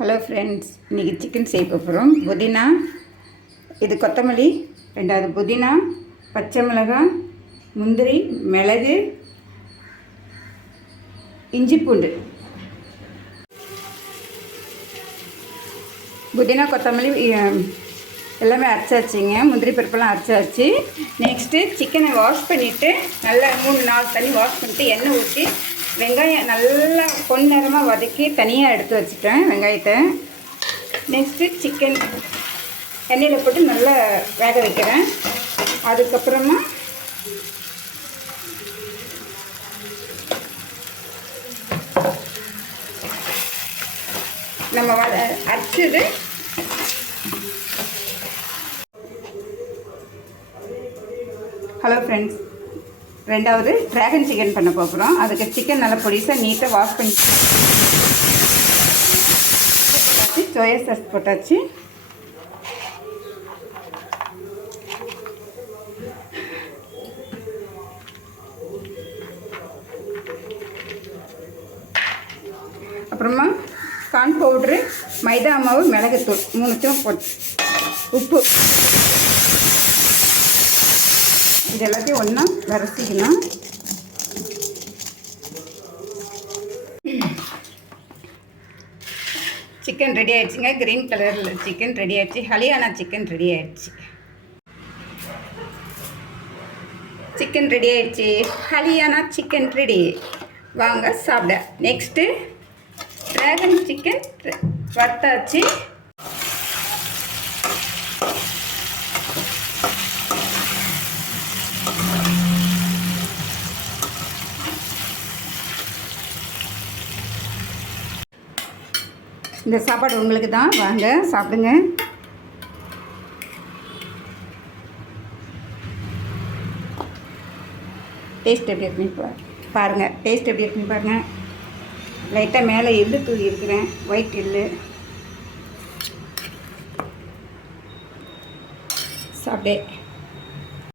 Hello friends, இன்றைக்கி chicken செய்ய போகிறோம். புதினா, இது கொத்தமல்லி, ரெண்டாவது புதினா, பச்சை மிளகாய், முந்திரி, மிளகு, இஞ்சி பூண்டு. புதினா கொத்தமல்லி எல்லாமே அரைச்சாச்சுங்க. முந்திரி பருப்பெல்லாம் அரைச்சாச்சு. நெக்ஸ்ட்டு சிக்கனை வாஷ் பண்ணிவிட்டு நல்லா 3-4 தண்ணி வாஷ் பண்ணிவிட்டு எண்ணெய் ஊற்றி வெங்காயம் நல்லா பொன்னிறமாக வதக்கி தனியாக எடுத்து வச்சுட்டேன் வெங்காயத்தை. நெக்ஸ்ட்டு சிக்கன் எண்ணெயில் போட்டு நல்லா வேக வைக்கிறேன். அதுக்கப்புறமா நம்ம அரைச்சது ஹலோ ஃப்ரெண்ட்ஸ், ரெண்டாவது ட்ராகன் சிக்கன் பண்ண போகிறோம். அதுக்கு சிக்கன் நல்லா பொடிசாக நீட்டாக வாஷ் பண்ணி சோயா சாஸ் போட்டாச்சு. அப்புறமா கார்ன் பவுட்ரு, மைதா மாவு, மிளகுத்தூள் 3த்தையும் போட்டு உப்பு இது எல்லாத்தையும் ஒன்றா வறுத்திக்கலாம். சிக்கன் ரெடி ஆகிடுச்சுங்க. க்ரீன் கலரில் சிக்கன் ரெடி ஆகிடுச்சு. ஹரியானா சிக்கன் ரெடி ஆகிடுச்சு. சிக்கன் ரெடி ஆகிடுச்சு. Haryana chicken ready. வாங்க சாப்பிட. நெக்ஸ்ட்டு ட்ராகன் சிக்கன் வறுத்தாச்சு. இந்த சாப்பாடு உங்களுக்கு தான். வாங்க சாப்பிடுங்க. டேஸ்ட் எப்படி இருக்குன்னு பாருங்கள். டேஸ்ட் எப்படி இருக்குன்னு பாருங்கள். லைட்டாக மேலே எள்ளு தூவி இருக்கிறேன், ஒயிட் எள்ளு. சாப்பிட்டே